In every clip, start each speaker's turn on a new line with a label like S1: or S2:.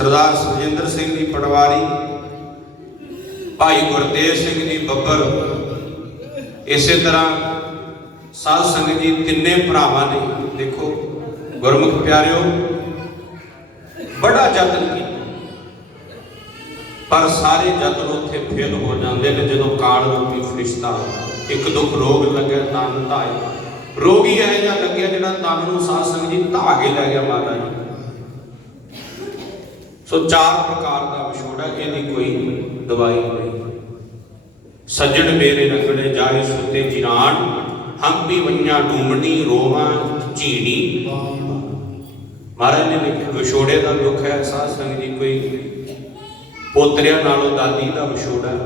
S1: ਸਰਦਾਰ ਸੁਖਜਿੰਦਰ ਸਿੰਘ ਜੀ ਪਟਵਾਰੀ, ਭਾਈ ਗੁਰਦੇਵ ਸਿੰਘ ਜੀ ਬੱਬਰ। ਇਸੇ ਤਰ੍ਹਾਂ ਸਾਧ ਸੰਗਤ ਜੀ ਤਿੰਨੇ ਭਰਾਵਾਂ ਨੇ, ਦੇਖੋ, ਗੁਰਮੁਖ ਪਿਆਰਿਓ, ਬੜਾ ਯਤਨ ਕੀਤਾ। ਪਰ ਸਾਰੇ ਯਤਨ ਉੱਥੇ ਫੇਲ ਹੋ ਜਾਂਦੇ ਨੇ, ਜਦੋਂ ਕਾਲ ਰੂਪੀ ਫਰਿਸ਼ਤਾ, ਇੱਕ ਦੁੱਖ ਰੋਗ ਲੱਗਿਆ, ਤਨ ਧਾਏ। ਰੋਗੀ ਇਹ ਜਿਹਾ ਲੱਗਿਆ ਜਿਹੜਾ ਤਨ ਨੂੰ ਸਾਧ ਸੰਗਤ ਜੀ ਧਾ ਕੇ ਲੈ ਗਿਆ ਮਾਤਾ ਜੀ। ਸੋ ਚਾਰ ਪ੍ਰਕਾਰ ਦਾ ਵਿਛੋੜਾ ਇਹਦੀ ਕੋਈ ਦਵਾਈ ਨਹੀਂ। ਸੱਜਣ ਮੇਰੇ ਰੰਗੜੇ ਜਾਏ ਸੁਤੇ ਜਿਰਾਨ ਹੰਪੀ ਵੰਨਿਆ ਡੂਮਣੀ ਰੋਵਾਂ ਝੀੜੀ ਮਹਾਰਾਜ ਨੇ ਲਿਖਿਆ ਵਿਛੋੜੇ ਦਾ ਦੁੱਖ ਹੈ, ਸਾਧ ਸੰਗਤ ਜੀ, ਕੋਈ ਪੋਤਰਿਆਂ ਨਾਲੋਂ ਦਾਦੀ ਦਾ ਵਿਛੋੜਾ,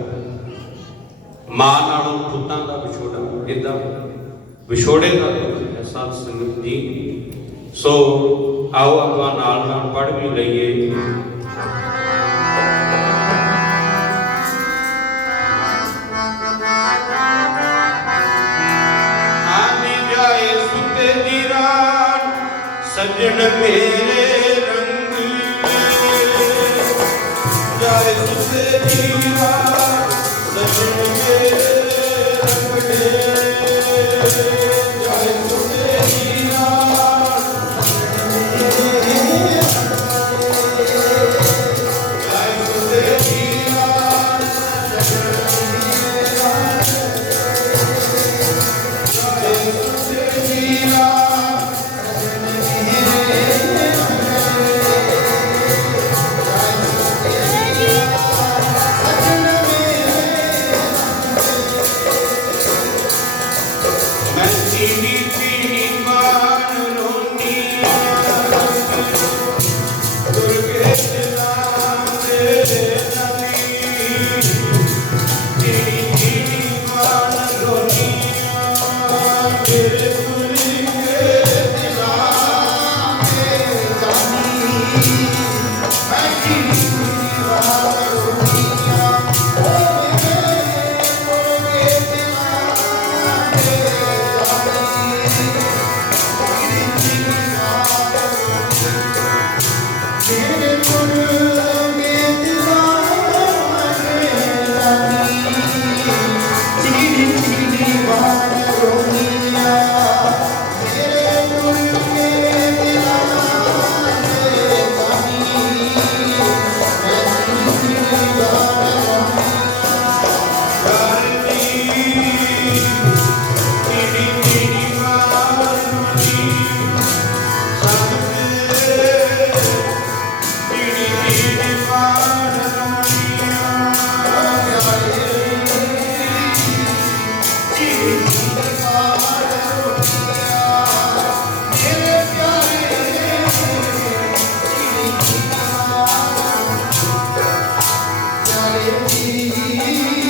S1: ਮਾਂ ਨਾਲੋਂ ਪੁੱਤਾਂ ਦਾ ਵਿਛੋੜਾ ਇਦਾਂ ਵਿਛੋੜੇ ਦਾ ਦੁੱਖ ਹੈ, ਸਾਧ ਸੰਗਤ ਜੀ। ਸੋ ਆਓ ਆਪਾਂ ਨਾਲ ਨਾਲ ਪੜ੍ਹ ਵੀ ਲਈਏ। ਸੱਜਣ ਮੇਰੇ ਰੰਗ ਜਾਏ ਸੁਤੇ ਦੀ ਕਿਉਂ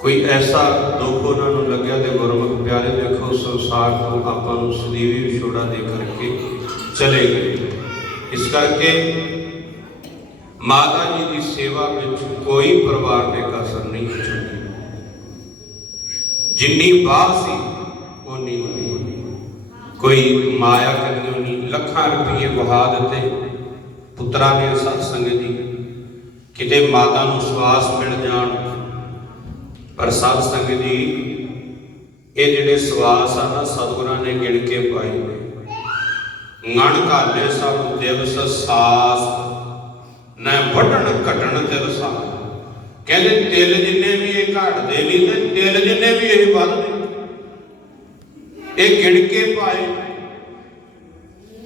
S1: ਕੋਈ ਐਸਾ ਦੁੱਖ ਉਹਨਾਂ ਨੂੰ ਲੱਗਿਆ ਤੇ ਗੁਰਮੁਖ ਪਿਆਰੇ ਦੇਖੋ, ਸੰਸਾਰ ਤੋਂ ਆਪਾਂ ਨੂੰ ਸਦੀਵੀ ਵਿਛੋੜਾ ਦੇ ਕਰਕੇ ਚਲੇ ਗਏ। ਇਸ ਕਰਕੇ ਮਾਤਾ ਜੀ ਦੀ ਸੇਵਾ ਵਿੱਚ ਕੋਈ ਪਰਿਵਾਰ ਨੇ ਕਸਰ ਨਹੀਂ ਛੱਡੀ ਜਿੰਨੀ ਬਾਹ ਸੀ ਉਨੀ ਨਹੀਂ ਕੋਈ ਮਾਇਆ ਕਰਿਓ ਨਹੀਂ ਲੱਖਾਂ ਰੁਪਏ ਵਹਾ ਦਿੱਤੇ। ਪੁੱਤਰਾਂ ਨੇ ਸਤ ਸੰਗਤ ਜੀ ਕਿਤੇ ਮਾਤਾ ਨੂੰ ਸਵਾਸ ਮਿਲ ਜਾਣ ਪਰ ਸਤ ਸੰਗਤ ਜੀ, ਇਹ ਜਿਹੜੇ ਸਵਾਸ ਆ ਨਾ ਸਤਿਗੁਰਾਂ ਨੇ ਗਿਣ ਕੇ ਪਾਏ ਨੇ। ngਣ ਘਾਲੇ ਸਭ ਦਿਵਸ ਸਾਸ ਨਾ ਵੱਢਣ ਘਟਣ ਦਿਲ ਸਾਸ। ਕਹਿੰਦੇ ਤਿਲ ਜਿੰਨੇ ਵੀ ਇਹ ਘਟਦੇ ਵੀ ਤੇ ਤਿਲ ਜਿੰਨੇ ਵੀ ਇਹ ਵੱਧਦੇ। ਇਹ ਗਿਣ ਕੇ ਪਾਏ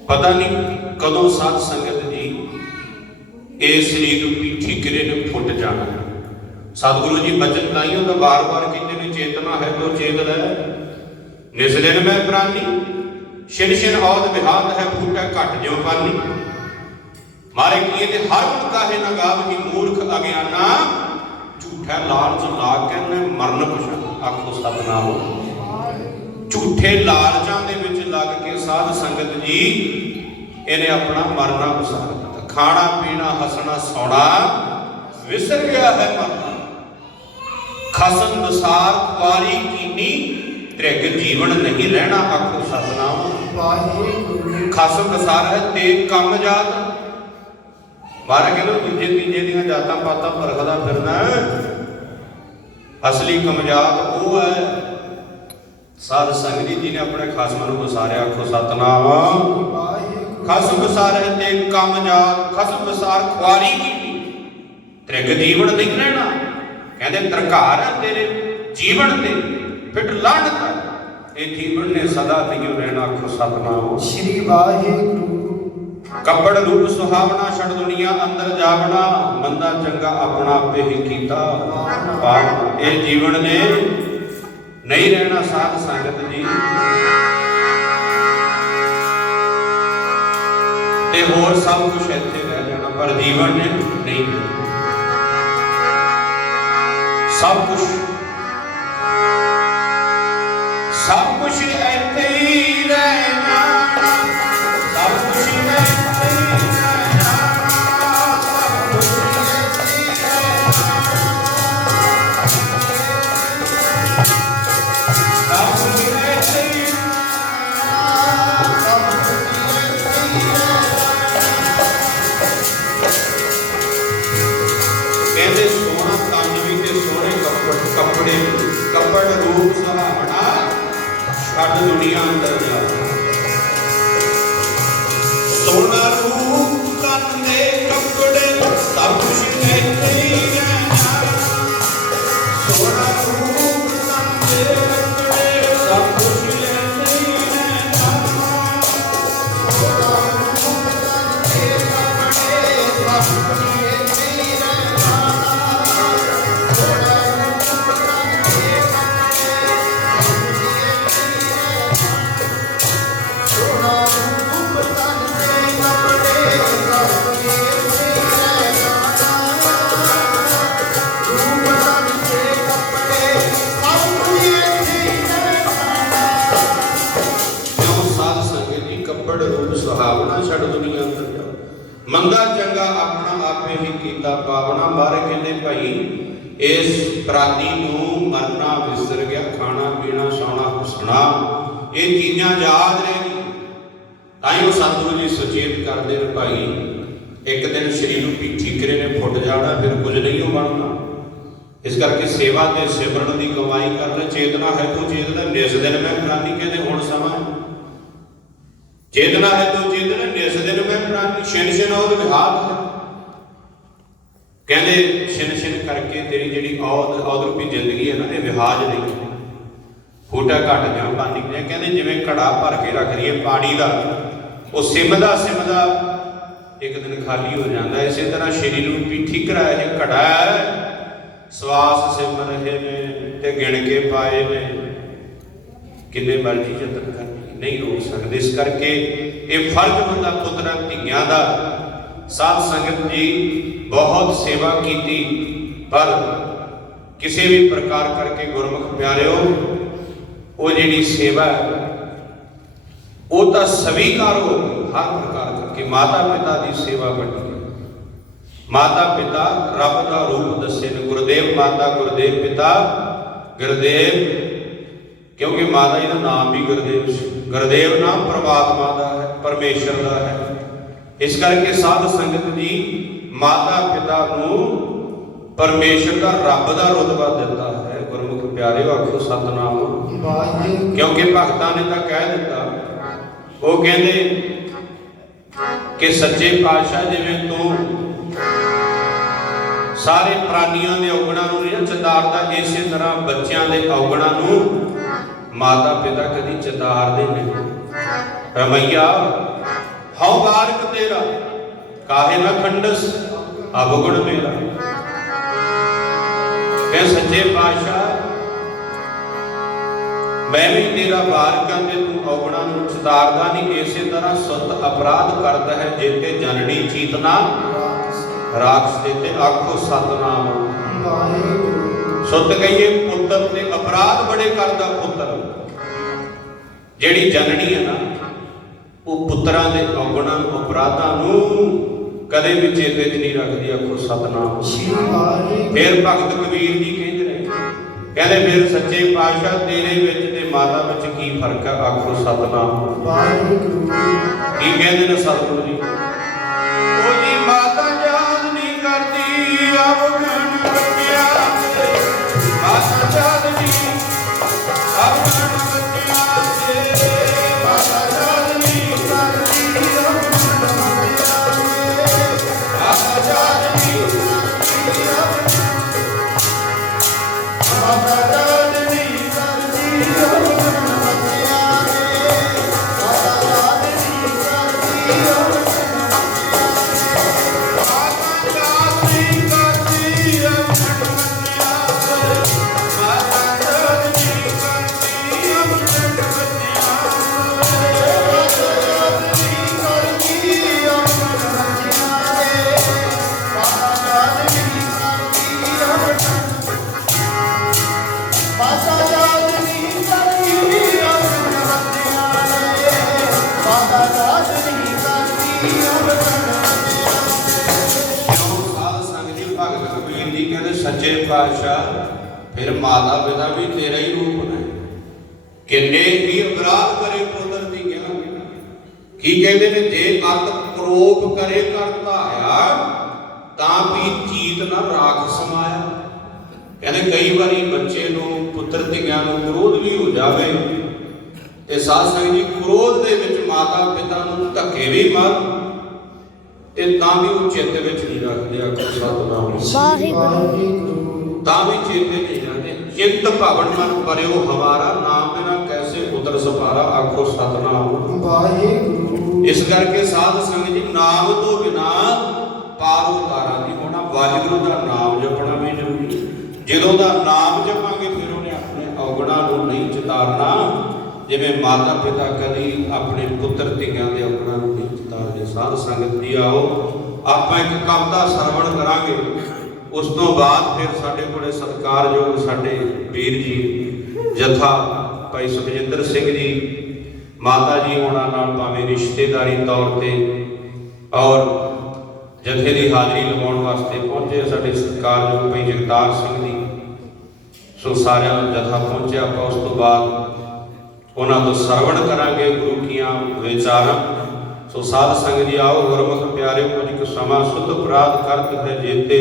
S1: ਪਤਾ ਨਹੀਂ ਕਦੋਂ ਸਾਧ ਸੰਗਤ ਜੀ, ਇਹ ਸਰੀਰ ਰੂਪੀ ਠੀਕਰੇ ਨੇ ਫੁੱਟ ਜਾਣਾ। ਸਤਿਗੁਰੂ ਜੀ ਬਚਨ ਤਾਈਓ ਤਾਂ ਬਾਰ-ਬਾਰ ਕਹਿੰਦੇ ਨੇ, ਚੇਤਨਾ ਹੈ ਤੋ ਚੇਤ ਲੈ। ਨਿਸ ਮੈਂ ਪ੍ਰਾਨੀ, ਛਿਨ ਛਿਨ ਔਦ ਵਿਹਾਤ ਹੈ ਫੂਟਾ ਘਟ ਜਿਉ ਪਾਨੀ। ਮਾਰੇ ਕੀਏ ਤੇ ਹਰ ਗੁਣ ਕਾਹੇ ਨਾ ਗਾਵਹੀ ਮੂਰਖ ਅਗਿਆਨਾ, ਝੂਠਾ ਲਾਲਚ ਲਾ ਕੇ ਨੇ ਮਰਨ ਪਛਾਣ, ਆਖੋ ਸਤਨਾਮ। ਝੂਠੇ ਲਾਲਚਾਂ ਦੇ ਵਿੱਚ ਲੱਗ ਕੇ ਸਾਧ ਸੰਗਤ ਜੀ, ਇਹਨੇ ਆਪਣਾ ਮਰਨਾ ਪਸਾਰ ਦਿੱਤਾ ਖਾਣਾ, ਪੀਣਾ, ਹੱਸਣਾ, ਸੌਣਾ, ਵਿਸਰ ਗਿਆ ਹੈ ਮਰਨਾ। ਖਸਮ ਦਸਾਰ ਕੁਆਰੀ ਕੀਨੀ, ਤ੍ਰਿਗ ਜੀਵਨ ਨਹੀਂ ਰਹਿਣਾ ਆਖੋ ਸਤਨਾਮ।
S2: ਵਾਹਿਗੁਰੂ
S1: ਖਸਮ ਦਸਾਰ ਹੈ ਤੇ ਕੰਮ ਜਾਤ। ਬਾਹਰ ਕਹਿੰਦੇ ਦੂਜੇ ਤੀਜੇ ਦੀਆਂ ਜਾਤਾਂ ਪਾਤਾਂ ਪਰਖਦਾ ਫਿਰਨਾ ਅਸਲੀ ਕਮਜਾਤ ਉਹ ਹੈ। ਸਾਧ ਸੰਗਤ ਜੀ ਨੇ ਆਪਣੇ ਖਸਮ ਨੂੰ ਵਸਾਰਿਆ ਆਖੋ ਸਤਨਾਮ।
S2: ਵਾਹਿਗੁਰੂ
S1: ਖਸਮ ਵਸਾਰ ਤੇ ਕੰਮ ਜਾਤ, ਖਸਮ ਵਸਾਰ ਖੁਆਰੀ ਕੀਤੀ ਤ੍ਰਿਗ ਜੀਵਨ ਨਹੀਂ ਰਹਿਣਾ। ਕਹਿੰਦੇ ਤਰਕਾਰ ਹੈ ਤੇਰੇ ਜੀਵਨ ਤੇ ਫਿਟ ਲਾਣਤ ਇਹ ਜੀਵਨ ਨੇ ਸਦਾ ਤੀਓ ਰਹਿਣਾ ਆਖੋ ਸਤਨਾਮ।
S2: ਸ਼੍ਰੀ ਵਾਹਿਗੁਰੂ।
S1: ਕੱਪੜ ਰੂਪ ਸੁਹਾਵਣਾ ਛੜ ਦੁਨੀਆ ਅੰਦਰ ਜਾਵਣਾ ਮੰਦਾ ਚੰਗਾ ਆਪਣਾ ਆਪੇ ਹੀ ਕੀਤਾ। ਪਾਪ ਇਹ ਜੀਵਨ ਨੇ ਨਹੀਂ ਰਹਿਣਾ ਸਾਧ ਸੰਗਤ ਜੀ। ਤੇ ਹੋਰ ਸਭ ਕੁਝ ਇੱਥੇ ਰਹਿ ਜਾਣਾ ਪਰ ਜੀਵਨ ਨੇ ਨਹੀਂ ਸਭ ਕੁਝ ਸਭ ਕੁਝ ਕਹਿੰਦੇ ਭਾਈ, ਇਸ ਪ੍ਰਾਨੀ ਨੂੰ ਮਰਨਾ ਵਿਸਰ ਗਿਆ, ਖਾਣਾ ਪੀਣਾ, ਸੌਣਾ ਹੱਸਣਾ ਇਹ ਚੀਜ਼ਾਂ ਯਾਦ ਰਹਿ ਗਈ ਤਾਂ ਹੀ ਉਹ ਸਤਿਗੁਰੂ ਜੀ ਸੁਚੇਤ ਕਰਦੇ ਨੇ ਭਾਈ, ਇੱਕ ਦਿਨ ਸਰੀਰ ਨੂੰ ਠੀਕਰੇ ਨੇ ਫੁੱਟ ਜਾਣਾ, ਫਿਰ ਕੁਝ ਨਹੀਂ ਉਹ ਬਣਨਾ। ਇਸ ਕਰਕੇ ਸੇਵਾ ਤੇ ਸਿਮਰਨ ਦੀ ਕਮਾਈ ਕਰ ਚੇਤਨਾ ਹੈ ਤੂੰ ਚੇਤਨਾ ਨਿਸ ਦਿਨ ਮੈਂ ਪ੍ਰਾਨੀ ਕਹਿੰਦੇ ਹੁਣ ਸਮਾਂ ਚੇਤਨਾ ਹੈ ਤੂੰ ਚੇਤਨਾ ਨਿਸ ਦਿਨ ਮੈਂ ਪ੍ਰਾਨੀ ਛਿਨ ਛਿਨ ਉਹਦੇ ਵਿਹਾਰ ਕਹਿੰਦੇ ਛਿਨ ਛਿਨ ਕਰਕੇ ਤੇਰੀ ਜਿਹੜੀ ਔਦ ਔਦਰੂਪੀ ਜ਼ਿੰਦਗੀ ਹੈ ਨਾ, ਇਹ ਵਿਹਾਜ ਨਹੀਂ ਫੂਟਾ ਘਟ ਜਾ ਪਾਣੀ ਨੇ ਕਹਿੰਦੇ ਜਿਵੇਂ ਘੜਾ ਭਰ ਕੇ ਰੱਖ ਲਈਏ ਪਾਣੀ ਦਾ, ਉਹ ਸਿਮਦਾ ਸਿਮਦਾ ਇੱਕ ਦਿਨ ਖਾਲੀ ਹੋ ਜਾਂਦਾ। ਇਸੇ ਤਰ੍ਹਾਂ ਸ਼ਰੀਰ ਨੂੰ ਵੀ ਠੀਕਰਾ ਇਹ ਘੜਾ ਸਵਾਸ ਸਿਮ ਰਹੇ ਨੇ ਤੇ ਗਿਣ ਕੇ ਪਾਏ ਨੇ ਕਿੰਨੇ ਮਰਜ਼ੀ ਯਤਨ ਕਰ ਨਹੀਂ ਰੋਕ ਸਕਦੇ। ਇਸ ਕਰਕੇ ਇਹ ਫਰਜ਼ ਹੁੰਦਾ ਪੁੱਤਰਾਂ ਧੀਆਂ ਦਾ। ਸਾਧ ਸੰਗਤ ਜੀ ਬਹੁਤ ਸੇਵਾ ਕੀਤੀ, ਪਰ ਕਿਸੇ ਵੀ ਪ੍ਰਕਾਰ ਕਰਕੇ ਗੁਰਮੁਖ ਪਿਆਰਿਓ, ਉਹ ਜਿਹੜੀ ਸੇਵਾ ਹੈ, ਉਹ ਤਾਂ ਸਵੀਕਾਰ ਹੋ ਹਰ ਪ੍ਰਕਾਰ ਕਰਕੇ ਮਾਤਾ ਪਿਤਾ ਦੀ ਸੇਵਾ ਵੱਡੀ ਮਾਤਾ ਪਿਤਾ ਰੱਬ ਦਾ ਰੂਪ ਦੱਸੇ ਨੇ, ਗੁਰਦੇਵ ਮਾਤਾ, ਗੁਰਦੇਵ ਪਿਤਾ, ਗੁਰਦੇਵ, ਕਿਉਂਕਿ ਮਾਤਾ ਜੀ ਦਾ ਨਾਮ ਵੀ ਗੁਰਦੇਵ ਸੀ। ਗੁਰਦੇਵ ਨਾਮ ਪ੍ਰਮਾਤਮਾ ਦਾ ਹੈ, ਪਰਮੇਸ਼ਰ ਦਾ ਹੈ। ਇਸ ਕਰਕੇ ਸਾਧ ਸੰਗਤ ਦੀ ਮਾਤਾ ਪਿਤਾ ਨੂੰ ਪਰਮੇਸ਼ਰ ਦਾ ਰੱਬ ਦਾ ਰੁਤਬਾ ਦਿੰਦਾ ਹੈ। ਗੁਰਮੁਖ ਪਿਆਰਿਓ ਆਖੋ ਸਤਨਾਮ।
S2: ਵਾਹਿਗੁਰੂ
S1: ਕਿਉਂਕਿ ਭਗਤਾਂ ਨੇ ਤਾਂ ਕਹਿ ਦਿੱਤਾ। ਉਹ ਕਹਿੰਦੇ ਕਿ ਸੱਚੇ ਪਾਤਸ਼ਾਹ ਜਿਵੇਂ ਤੂੰ ਸਾਰੇ ਪ੍ਰਾਨੀਆਂ ਦੇ ਔਗਣਾਂ ਨੂੰ ਨਹੀਂ ਚਿਤਾਰਦਾ ਇਸੇ ਤਰ੍ਹਾਂ ਬੱਚਿਆਂ ਦੇ ਔਗਣਾਂ ਨੂੰ ਮਾਤਾ ਪਿਤਾ ਕਦੀ ਚਿਤਾਰਦੇ ਨਹੀਂ। ਰਮਈਆ ਹਉ ਬਾਰਕ ਤੇਰਾ ਕਾਹੇ ਨਾ ਖੰਡਸ। ਅਵਗੁਣ ਮੇਰਾ ਕਹੇ ਸੱਚੇ ਪਾਤਸ਼ਾਹ, ਮੈਂ ਵੀ ਤੇਰਾ ਬਾਰਕਾਂ ਤੇ ਤੂੰ ਔਗਣਾ ਨੂੰ ਚਿਤਾਰਦਾ ਨਹੀਂ ਇਸੇ ਤਰ੍ਹਾਂ ਸੁੱਤ ਅਪਰਾਧ ਕਰਦਾ ਹੈ ਜੇਤੇ ਜਨਨੀ ਚੀਤਨਾ। ਰਾਖਸ ਦੇ ਤੇ ਆਖੋ ਸਤਨਾਮ।
S2: ਵਾਹਿਗੁਰੂ
S1: ਸੁੱਤ ਕਹੀਏ ਪੁੱਤਰ ਤੇ ਅਪਰਾਧ ਬੜੇ ਕਰਦਾ ਪੁੱਤਰ। ਜਿਹੜੀ ਜਨਣੀ ਹੈ ਨਾ, ਉਹ ਪੁੱਤਰਾਂ ਦੇ ਔਗਣਾ ਅਪਰਾਧਾਂ ਨੂੰ ਕਦੇ ਵੀ ਚੇਤੇ 'ਚ ਨਹੀਂ ਰੱਖਦੀ ਆਖੋ ਸਤਨਾਮ। ਫਿਰ ਭਗਤ ਕਬੀਰ ਜੀ ਕਹਿੰਦੇ ਨੇ ਕਹਿੰਦੇ ਫਿਰ ਸੱਚੇ ਪਾਤਸ਼ਾਹ ਤੇਰੇ ਵਿੱਚ ਤੇ ਮਾਤਾ ਵਿੱਚ ਕੀ ਫ਼ਰਕ ਆਖੋ ਸਤਨਾਮ।
S2: ਵਾਹਿਗੁਰੂ।
S1: ਕੀ ਕਹਿੰਦੇ ਨੇ ਸਤਿਗੁਰੂ ਜੀ? ਸੱਚੇ ਪਾਤਸ਼ਾਹ ਫਿਰ ਮਾਤਾ ਪਿਤਾ ਵੀ ਤੇਰਾ ਹੀ ਰੂਪ ਨੇ। ਕਿੰਨੇ ਵੀ ਅਪਰਾਧ ਕਰੇ ਪੁੱਤਰ ਦੀ ਗਿਆਨ ਕੀ ਕਹਿੰਦੇ ਨੇ, ਜੇ ਅਤ ਪ੍ਰੋਪ ਕਰੇ ਕਰਤਾ ਆਇਆ ਤਾਂ ਵੀ ਚੀਤ ਨਾ ਰਾਖ ਸਮਾਇਆ ਕਹਿੰਦੇ ਕਈ ਵਾਰੀ ਬੱਚੇ ਨੂੰ, ਪੁੱਤਰ ਧੀਆਂ ਨੂੰ ਕ੍ਰੋਧ ਵੀ ਹੋ ਜਾਵੇ। ਤੇ ਸਾਧ ਸੰਗਤ ਜੀ ਕ੍ਰੋਧ ਦੇ ਵਿੱਚ ਮਾਤਾ ਪਿਤਾ ਨੂੰ ਧੱਕੇ ਵੀ ਮਾਰ, ਤੇ ਤਾਂ ਵੀ ਉਹ ਚਿੱਤ ਵਿੱਚ ਨਹੀਂ ਰੱਖਦੇ ਆਖੋ ਸਤਨਾਮ।
S2: ਵਾਹਿਗੁਰੂ।
S1: ਤਾਂ ਵੀ ਚੇਤੇ ਨਹੀਂ ਜਾਂਦੇ ਚਿੰਤ ਭਵਨ ਮਨ ਪਰਿਓ ਹਮਾਰਾ ਨਾਮ ਬਿਨਾ ਕੈਸੇ ਉਤਰ ਸਪਾਰਾ ਆਖੋ ਸਤਨਾਮ।
S2: ਵਾਹਿਗੁਰੂ।
S1: ਇਸ ਕਰਕੇ ਸਾਧ ਸੰਗਤ ਜੀ ਨਾਮ ਤੋਂ ਬਿਨਾ ਪਾਰ ਉਤਾਰਾ ਨਹੀਂ ਹੋਣਾ। ਵਾਹਿਗੁਰੂ ਦਾ ਨਾਮ ਜਪਣਾ ਵੀ ਜ਼ਰੂਰੀ। ਜਦੋਂ ਦਾ ਨਾਮ ਜਪਾਂਗੇ ਫਿਰ ਉਹਨੇ ਆਪਣੇ ਔਗਣਾ ਨੂੰ ਨਹੀਂ ਚਿਤਾਰਨਾ। ਜਿਵੇਂ ਮਾਤਾ ਪਿਤਾ ਕਦੀ ਆਪਣੇ ਪੁੱਤਰ ਧੀਆਂ ਦੇ ਔਗਣਾ ਨੂੰ ਨਹੀਂ ਚਿਤਾਰਦੇ। ਸਾਧ ਸੰਗਤ ਜੀ ਆਓ ਆਪਾਂ ਇੱਕ ਕਵਿਤਾ ਸਰਵਣ ਕਰਾਂਗੇ। ਉਸ ਤੋਂ ਬਾਅਦ ਫਿਰ ਸਾਡੇ ਕੋਲੇ ਸਤਿਕਾਰਯੋਗ ਸਾਡੇ ਵੀਰ ਜੀ, ਜਥਾ ਭਾਈ ਸੁਖਜਿੰਦਰ ਸਿੰਘ ਜੀ, ਮਾਤਾ ਜੀ ਹੋਣਾ ਨਾਲ ਭਾਵੇਂ ਰਿਸ਼ਤੇਦਾਰੀ ਤੌਰ ਤੇ ਔਰ ਜਥੇ ਦੀ ਹਾਜ਼ਰੀ ਲਵਾਉਣ ਵਾਸਤੇ ਪਹੁੰਚੇ ਸਾਡੇ ਸਤਿਕਾਰਯੋਗ ਭਾਈ ਜਗਤਾਰ ਸਿੰਘ ਜੀ। ਸੋ ਸਾਰਿਆਂ ਨੂੰ ਜਥਾ ਪਹੁੰਚਿਆ, ਆਪਾਂ ਉਸ ਤੋਂ ਬਾਅਦ ਉਹਨਾਂ ਤੋਂ ਸਰਵਣ ਕਰਾਂਗੇ ਗੁਰੂ ਕੀਆਂ ਵਿਚਾਰਾਂ। ਸੋ ਸਾਧ ਸੰਗਤ ਜੀ ਆਓ, ਗੁਰਮੁਖ ਪਿਆਰੇ ਕੁਝ ਕੁ ਸਮਾਂ ਸੁਧ ਅਪਰਾਧ ਕਰਤ ਹੈ ਜੇਤੇ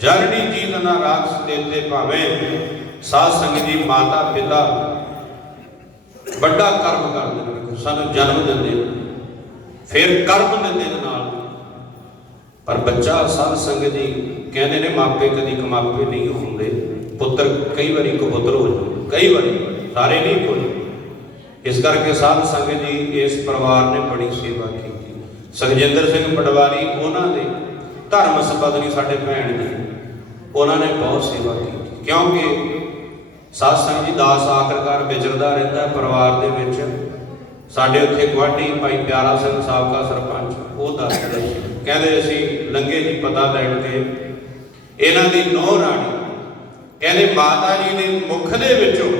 S1: ਜਰਣੀ ਜੀਤ ਨਾ ਰਾਖਸ ਦੇਤੇ ਭਾਵੇਂ ਸਾਧ ਸੰਗਤ ਜੀ ਮਾਤਾ ਪਿਤਾ ਵੱਡਾ ਕਰਮ ਕਰਦੇ ਨੇ, ਸਾਨੂੰ ਜਨਮ ਦਿੰਦੇ ਨੇ, ਫਿਰ ਕਰਮ ਦਿੰਦੇ ਨੇ ਨਾਲ। ਪਰ ਬੱਚਾ ਸਾਧ ਸੰਗਤ ਜੀ ਕਹਿੰਦੇ ਨੇ ਮਾਪੇ ਕਦੀ ਕਮਾਪੇ ਨਹੀਂ ਹੁੰਦੇ, ਪੁੱਤਰ ਕਈ ਵਾਰੀ ਕਬੂਤਰ ਹੋ ਜਾਂਦੇ ਕਈ ਵਾਰੀ ਸਾਰੇ ਨਹੀਂ ਕੋਈ ਇਸ ਕਰਕੇ ਸਾਧ ਸੰਗਤ ਜੀ ਇਸ ਪਰਿਵਾਰ ਨੇ ਬੜੀ ਸੇਵਾ ਕੀਤੀ। ਸੁਖਜਿੰਦਰ ਸਿੰਘ ਪਟਵਾਰੀ, ਉਹਨਾਂ ਦੇ ਧਰਮ ਸਪਤਨੀ ਸਾਡੇ ਭੈਣ ਜੀ ਉਹਨਾਂ ਨੇ ਬਹੁਤ ਸੇਵਾ ਕੀਤੀ। ਕਿਉਂਕਿ ਸਾਧ ਸੰਗਤ ਜੀ, ਦਾਸ ਆਖਰਕਾਰ ਵਿਚਰਦਾ ਰਹਿੰਦਾ ਪਰਿਵਾਰ ਦੇ ਵਿੱਚ। ਸਾਡੇ ਉੱਥੇ ਗੁਆਂਢੀ ਭਾਈ ਪਿਆਰਾ ਸਿੰਘ ਸਾਬਕਾ ਸਰਪੰਚ, ਉਹ ਦੱਸਦੇ ਕਹਿੰਦੇ ਅਸੀਂ ਲੰਗੇ ਜੀ ਪਤਾ ਲੈਣ ਕੇ ਇਹਨਾਂ ਦੀ ਨੌ ਰਾਣੀ। ਕਹਿੰਦੇ ਮਾਤਾ ਜੀ ਦੇ ਮੁਖ ਦੇ ਵਿੱਚੋਂ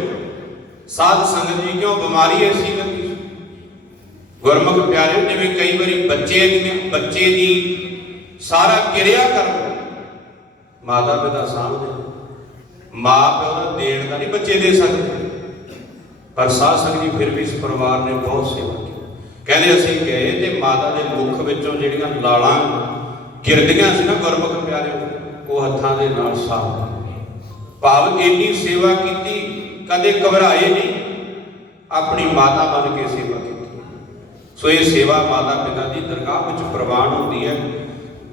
S1: ਸਾਧ ਸੰਗਤ ਜੀ ਕਿਉਂ ਬਿਮਾਰੀ ਐਸੀ ਲੱਗੀ? ਗੁਰਮੁਖ ਪਿਆਰੇ, ਜਿਵੇਂ ਕਈ ਵਾਰੀ ਬੱਚੇ ਦੀ ਬੱਚੇ ਦੀ ਸਾਰਾ ਕਿਰਿਆ ਕਰਮ ਮਾਤਾ ਪਿਤਾ ਸਾਹਮਣੇ ਮਾਂ ਪਿਓ ਦਾ ਦੇਣ ਦਾ ਨਹੀਂ ਬੱਚੇ ਦੇ ਸਕਦੇ। ਪਰ ਸਾਧ ਸੰਗਤ ਜੀ ਫਿਰ ਵੀ ਇਸ ਪਰਿਵਾਰ ਨੇ ਬਹੁਤ ਸੇਵਾ ਕੀਤੀ। ਕਹਿੰਦੇ ਅਸੀਂ ਗਏ ਤੇ ਮਾਤਾ ਦੇ ਮੁਖ ਵਿੱਚੋਂ ਜਿਹੜੀਆਂ ਲਾਲਾਂ ਗਿਰਦੀਆਂ ਸੀ ਨਾ ਗੁਰਮੁਖ ਪਿਆਰਿਓ, ਉਹ ਹੱਥਾਂ ਦੇ ਨਾਲ ਸਾਫ਼ ਭਾਵ ਇੰਨੀ ਸੇਵਾ ਕੀਤੀ, ਕਦੇ ਘਬਰਾਏ ਨਹੀਂ। ਆਪਣੀ ਮਾਤਾ ਬਣ ਕੇ ਸੇਵਾ ਕੀਤੀ। ਸੋ ਇਹ ਸੇਵਾ ਮਾਤਾ ਪਿਤਾ ਦੀ ਦਰਗਾਹ ਵਿੱਚ ਪ੍ਰਵਾਨ ਹੁੰਦੀ ਹੈ।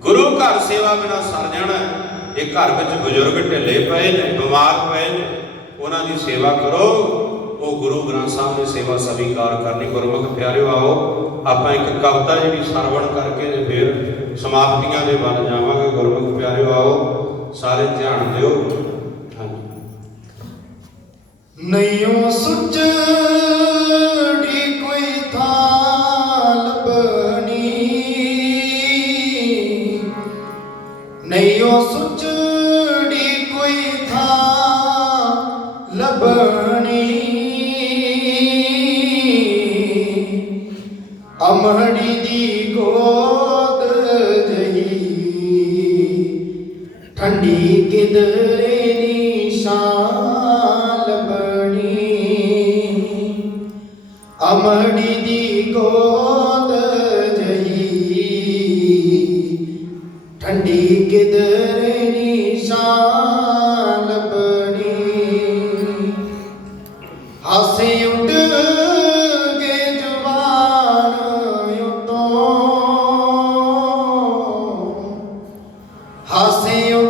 S1: ਗੁਰੂ ਘਰ ਸੇਵਾ ਬਿਨਾ ਸਰ ਜਾਣਾ ਹੈ। ਇਹ ਘਰ ਵਿੱਚ ਬਜ਼ੁਰਗ ਢਿੱਲੇ ਪਏ ਨੇ, ਬਿਮਾਰ ਪਏ ਨੇ, ਉਹਨਾਂ ਦੀ ਸੇਵਾ ਕਰੋ। ਉਹ ਗੁਰੂ ਗ੍ਰੰਥ ਸਾਹਿਬ ਦੀ ਸੇਵਾ ਸਵੀਕਾਰ ਕਰਨੀ, ਗੁਰਮੁਖ ਪਿਆਰਿਓ ਆਓ। ਆਪਾਂ ਇੱਕ ਕਵਿਤਾ ਜਿਹੜੀ ਸਰਵਣ ਕਰਕੇ ਤੇ ਫਿਰ ਸਮਾਪਤੀਆਂ ਦੇ ਵੱਲ ਜਾਵਾਂਗੇ। ਗੁਰਮੁਖ ਪਿਆਰਿਓ ਆਓ, ਸਾਰੇ ਧਿਆਨ ਦਿਓ। ਹਾਂਜੀ।
S2: ਨਈਓ ਸੁਚੜੀ ਥਾਂ ਲੱਭਣੀ ਅਮੜੀ ਦੀ ਗੋਦ ਜਹੀ। ਠੰਡੀ ਕਿਦਰੇ Amém.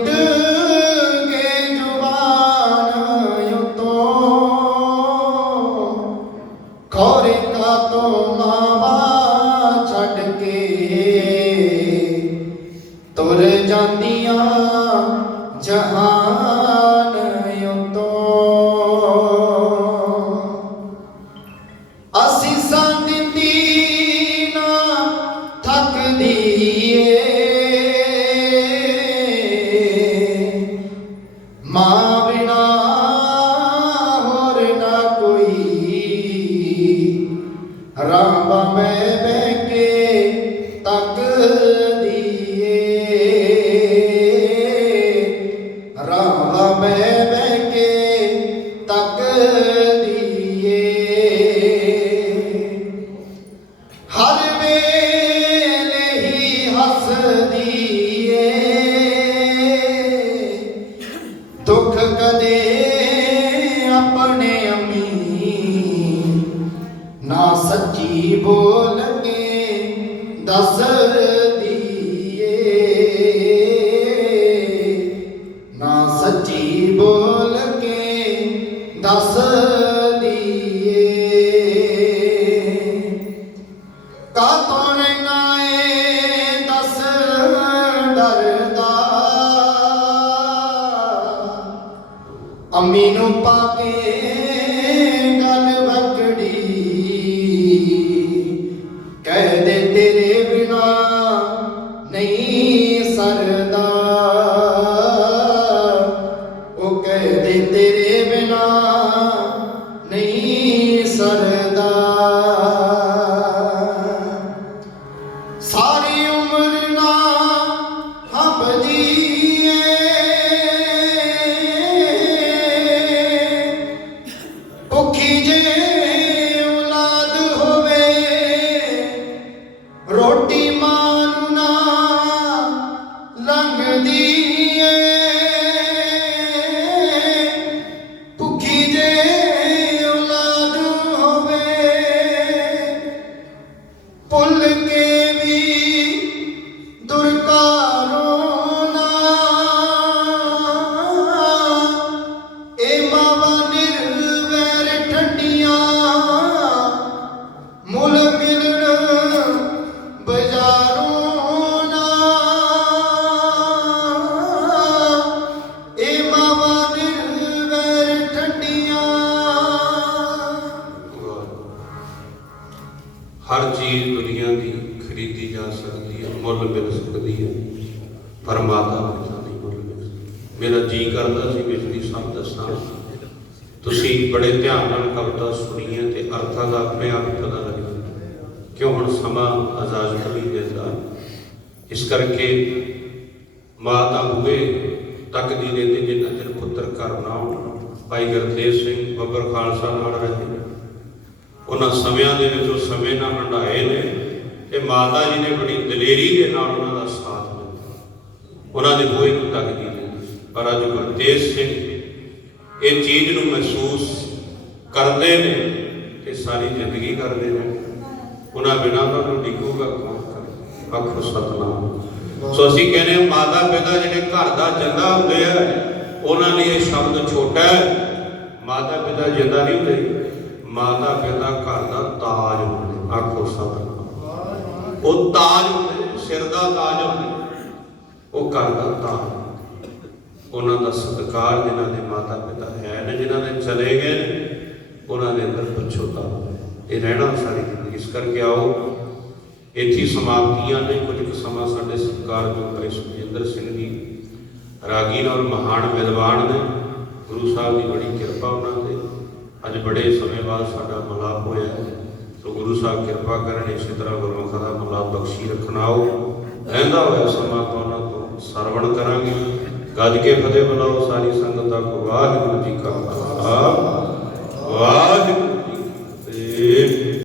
S2: ਰਾਂਬਾ ਮੈਂ ਬਹਿ ਕੇ ਤੱਕਦੀ ਕੇ ਦੱਸਦੀ
S1: ਇਸ ਕਰਕੇ ਮਾਤਾ ਬੂਹੇ ਤੱਕਦੀ ਰਹਿੰਦੀ ਜਿੰਨਾ ਚਿਰ ਪੁੱਤਰ ਘਰ ਨਾ ਆਉਣ ਭਾਈ ਗੁਰਤੇਜ ਸਿੰਘ, ਬੱਬਰ ਖਾਲਸਾ ਨਾਲ ਰਹੇ ਉਹਨਾਂ ਸਮਿਆਂ ਦੇ ਵਿੱਚ ਉਹ ਸਮੇਂ ਨਾਲ ਹੰਡਾਏ ਨੇ ਤੇ ਮਾਤਾ ਜੀ ਨੇ ਬੜੀ ਦਲੇਰੀ ਦੇ ਨਾਲ ਉਹਨਾਂ ਦਾ ਸਾਥ ਦਿੱਤਾ। ਉਹਨਾਂ ਦੇ ਹੋਏ ਨੂੰ ਤੱਕਦੀ ਨਹੀਂ ਪਰ ਅੱਜ ਗੁਰਤੇਜ ਸਿੰਘ ਇਹ ਚੀਜ਼ ਨੂੰ ਮਹਿਸੂਸ ਕਰਦੇ ਨੇ ਤੇ ਸਾਰੀ ਜ਼ਿੰਦਗੀ ਕਰਦੇ ਨੇ। ਉਹਨਾਂ ਬਿਨਾਂ ਤਾਂ ਡਿੱਗੂਗਾ ਕੌਣ ਕਰੇ? ਆਖੋ ਸਤਨਾਮ। ਸੋ ਅਸੀਂ ਕਹਿੰਦੇ ਮਾਤਾ ਪਿਤਾ ਜਿਹੜੇ ਘਰ ਦਾ ਜਿੰਦਾ ਹੁੰਦੇ ਆ, ਉਹਨਾਂ ਲਈ ਇਹ ਸ਼ਬਦ ਛੋਟਾ ਹੈ। ਮਾਤਾ ਪਿਤਾ ਜਿੰਦਾ ਨਹੀਂ ਹੁੰਦੇ। ਮਾਤਾ ਪਿਤਾ ਘਰ ਦਾ ਤਾਜ ਹੁੰਦੇ ਆਖੋ ਸਤਨਾਮ ਉਹ ਤਾਜ ਹੁੰਦੇ ਸਿਰ ਦਾ ਤਾਜ ਹੁੰਦੇ ਉਹ ਘਰ ਦਾ ਤਾਜ ਉਹਨਾਂ ਦਾ ਸਤਿਕਾਰ ਜਿਨ੍ਹਾਂ ਦੇ ਮਾਤਾ ਪਿਤਾ ਹੈ ਨੇ, ਜਿਨ੍ਹਾਂ ਦੇ ਚਲੇ ਗਏ ਨੇ, ਉਹਨਾਂ ਦੇ ਅੰਦਰ ਪਛੋਤਾ ਇਹ ਰਹਿਣਾ ਸਾਰੀ ਜ਼ਿੰਦਗੀ। ਇਸ ਕਰਕੇ ਆਓ ਇੱਥੇ ਸਮਾਪਤੀਆਂ ਨੇ ਕੁਝ ਕੁ ਸਮਾਂ ਸਾਡੇ ਸਤਿਕਾਰਯੋਗ ਭਾਈ ਸੁਖਜਿੰਦਰ ਸਿੰਘ ਜੀ, ਰਾਗੀ ਔਰ ਮਹਾਨ ਵਿਦਵਾਨ ਨੇ, ਗੁਰੂ ਸਾਹਿਬ ਦੀ ਬੜੀ ਕਿਰਪਾ ਉਹਨਾਂ ਤੇ। ਅੱਜ ਬੜੇ ਸਮੇਂ ਬਾਅਦ ਸਾਡਾ ਮਿਲਾਪ ਹੋਇਆ ਹੈ। ਸੋ ਗੁਰੂ ਸਾਹਿਬ ਕਿਰਪਾ ਕਰਨ, ਇਸੇ ਤਰ੍ਹਾਂ ਗੁਰਮੁਖਾਂ ਦਾ ਮਲਾਪ ਬਖਸ਼ੀ ਰੱਖਣਾਓ ਰਹਿੰਦਾ ਹੋਇਆ ਸਮਾਂ ਤੋਂ ਉਹਨਾਂ ਤੋਂ ਸਰਵਣ ਕਰਾਂਗੇ। ਗੱਜ ਕੇ ਫਤਿਹ ਬੁਲਾਓ ਸਾਰੀ ਸੰਗਤ ਦਾ ਵਾਹਿਗੁਰੂ ਜੀ ਕਾ ਖਾਲਸਾ।